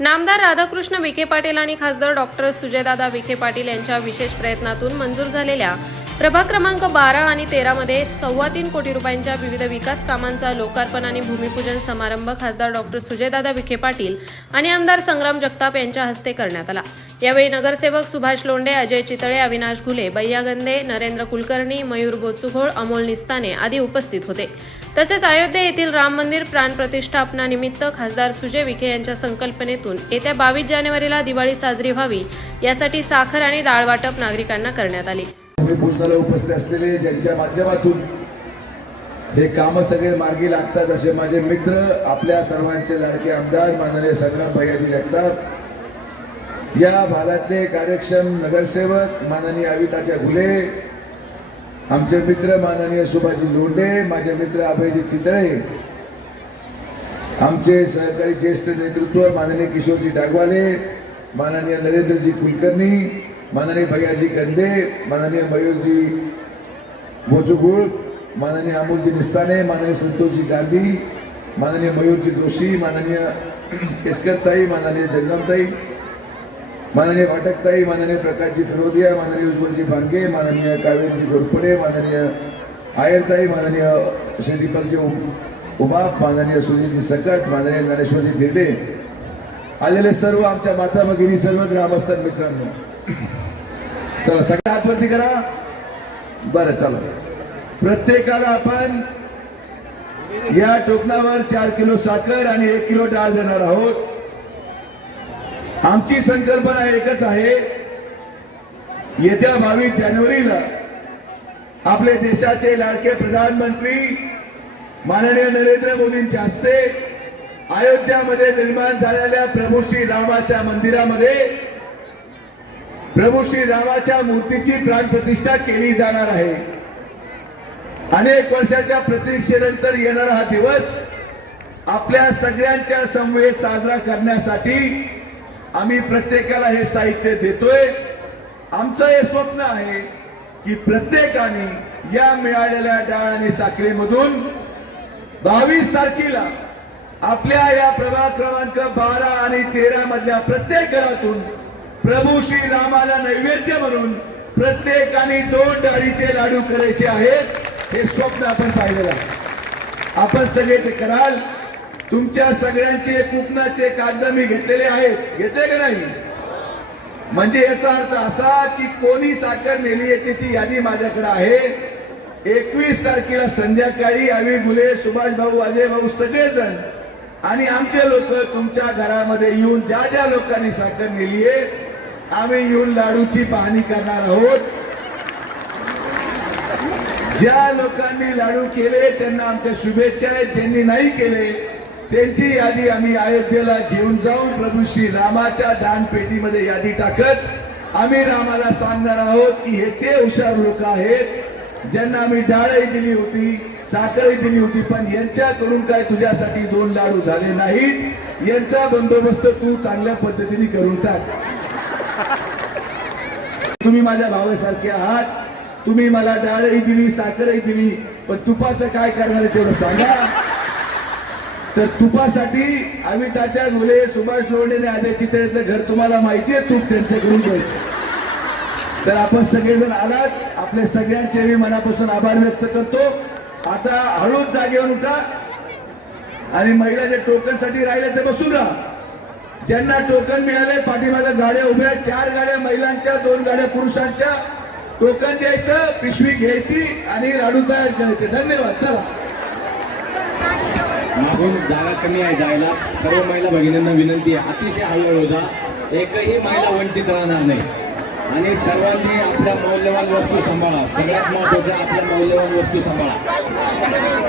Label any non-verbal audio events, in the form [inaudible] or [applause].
नामदार राधाकृष्ण विखे पाटील आणि खासदार डॉक्टर सुजयदादा विखे पाटील यांच्या विशेष प्रयत्नातून मंजूर झालेल्या प्रभाग क्रमांक बारा आणि तेरामध्ये सव्वा तीन कोटी रुपयांच्या विविध विकास कामांचा लोकार्पण आणि भूमिपूजन समारंभ खासदार डॉक्टर सुजयदादा विखे पाटील आणि आमदार संग्राम जगताप यांच्या हस्ते करण्यात आला. यावेळी नगरसेवक सुभाष लोंडे अजय चितळे अविनाश घुले बय्या गंदे नरेंद्र कुलकर्णी मयूर बोचुघोळ अमोल निस्ताने आदी उपस्थित होते. तसेच अयोध्ये येथील राम मंदिर प्राण प्रतिष्ठापनानिमित्त खासदार सुजय विखे यांच्या संकल्पनेतून येत्या बावीस जानेवारीला दिवाळी साजरी व्हावी यासाठी साखर आणि डाळ वाटप नागरिकांना करण्यात आली. उपस्थित असलेले ज्यांच्या माध्यमातून हे काम सगळे मार्गी लागतात असे माझे मित्र आपल्या सर्वांचे लाडके आमदार माननीय संग्राम भैयाजी जगताप या भागातले कार्यक्षम नगरसेवक माननीय अवितात्या घुले आमचे मित्र माननीय सुभाषजी लोंढे माझे मित्र अभयजी चितळे आमचे सहकारी ज्येष्ठ नेतृत्व माननीय किशोरजी डागवाले माननीय नरेंद्रजी कुलकर्णी माननीय भैयाजी गंदे माननीय मयूरजी बोचुगुळ माननीय अमोलजी निस्ताने माननीय संतोषजी गांधी माननीय मयूरजी जोशी माननीय [clears throat] केसकरताई माननीय जगदमताई माननीय भाटकताई माननीय प्रकाशजी फिरोदिया माननीय उज्ज्वलजी भांगे माननीय कावेरीजी घोरपडे माननीय आयरताई माननीय श्री दीपकजी उमाप माननीय सुनीलजी सकट माननीय ज्ञानेश्वरजी धिरडे आलेले सर्व आमच्या माता भगिनी सर्व ग्रामस्थ मित्रांनो. चला सगळ्या हातवरती करा. बरं चला. प्रत्येकाला आपण या टोकनावर चार किलो साखर आणि एक किलो डाळ देणार आहोत. आमची संकल्पना एकच आहे. येत्या बावीस जानेवारीला आपले देशाचे लाडके प्रधानमंत्री माननीय नरेंद्र मोदींच्या हस्ते अयोध्यामध्ये निर्माण झालेल्या प्रभू श्री रामाच्या मंदिरामध्ये प्रभू श्री रामाच्या मूर्तीची प्राणप्रतिष्ठा केली जाणार आहे. अनेक वर्षाच्या प्रतीक्षेनंतर येणारा हा दिवस आपल्या सगळ्यांच्या समवेत साजरा करण्यासाठी आम्ही प्रत्येकाला हे साहित्य देतोय. आमचं हे स्वप्न आहे की प्रत्येकाने या मिळालेल्या डाळ आणि साखरेमधून बावीस तारखेला आपल्या या प्रभाग क्रमांक बारा आणि तेरा मधल्या प्रत्येक घरातून प्रभू श्री रामाला नैवेद्य म्हणून प्रत्येकाने दोन डाळीचे लाडू करायचे आहेत हे स्वप्न आपण पाहिलेलं आहे. आपण सगळे ते कराल. तुमच्या सगळ्यांचे कुपनाचे कागद मी घेतलेले आहेत. घेतले का नाही? म्हणजे याचा अर्थ असा की कोणी साखर नेली आहे त्याची यादी माझ्याकडे आहे. एकवीस तारखेला संध्याकाळी आम्ही मुले सुभाष भाऊ अजय भाऊ सगळेजण आणि आमचे लोक तुमच्या घरामध्ये येऊन ज्या ज्या लोकांनी साखर नेली आहे आम्ही येऊन लाडूची पाहणी करणार आहोत. ज्या लोकांनी लाडू केले त्यांना आमच्या शुभेच्छा आहेत. ज्यांनी नाही केले त्यांची यादी आम्ही अयोध्येला घेऊन जाऊन प्रभू श्री रामाच्या दानपेटीमध्ये यादी टाकत आम्ही रामाला सांगणार आहोत की हे ते हुशार लोक आहेत ज्यांना आम्ही डाळही दिली होती साखरही दिली होती पण यांच्याकडून काय तुझ्यासाठी दोन लाडू झाले नाहीत? यांचा बंदोबस्त तू चांगल्या पद्धतीने करून टाक. तुम्ही माझ्या भावासारखे आहात. तुम्ही मला डाळही दिली साखरही दिली पण तुपाचं काय करणार तेवढं सांगा. तर तुपासाठी आम्ही तात्या घुले सुभाष लोंढे आणि अजय चितळेचं घर तुम्हाला माहिती आहे तूप त्यांच्याकडून घ्यायचं. तर आपण सगळेजण आलात. आपले सगळ्यांचे मी मनापासून आभार व्यक्त करतो. आता हळूच जागेवर उठा. आणि महिला जे टोकनसाठी राहिले ते बसून राहा. ज्यांना टोकन मिळाले पाठीमागे गाड्या उभ्या चार गाड्या महिलांच्या दोन गाड्या पुरुषांच्या. टोकन द्यायचं पिशवी घ्यायची आणि लाडू तयार करायचे. धन्यवाद. चला. मागून जागा कमी आहे जायला. सर्व महिला भगिनींना विनंती आहे. अतिशय हळूहळू जा एकही महिला वंचित राहणार नाही. आणि सर्वांनी आपल्या मौल्यवान वस्तू सांभाळा. सगळ्यात महत्वाचं आपल्या मौल्यवान वस्तू सांभाळा.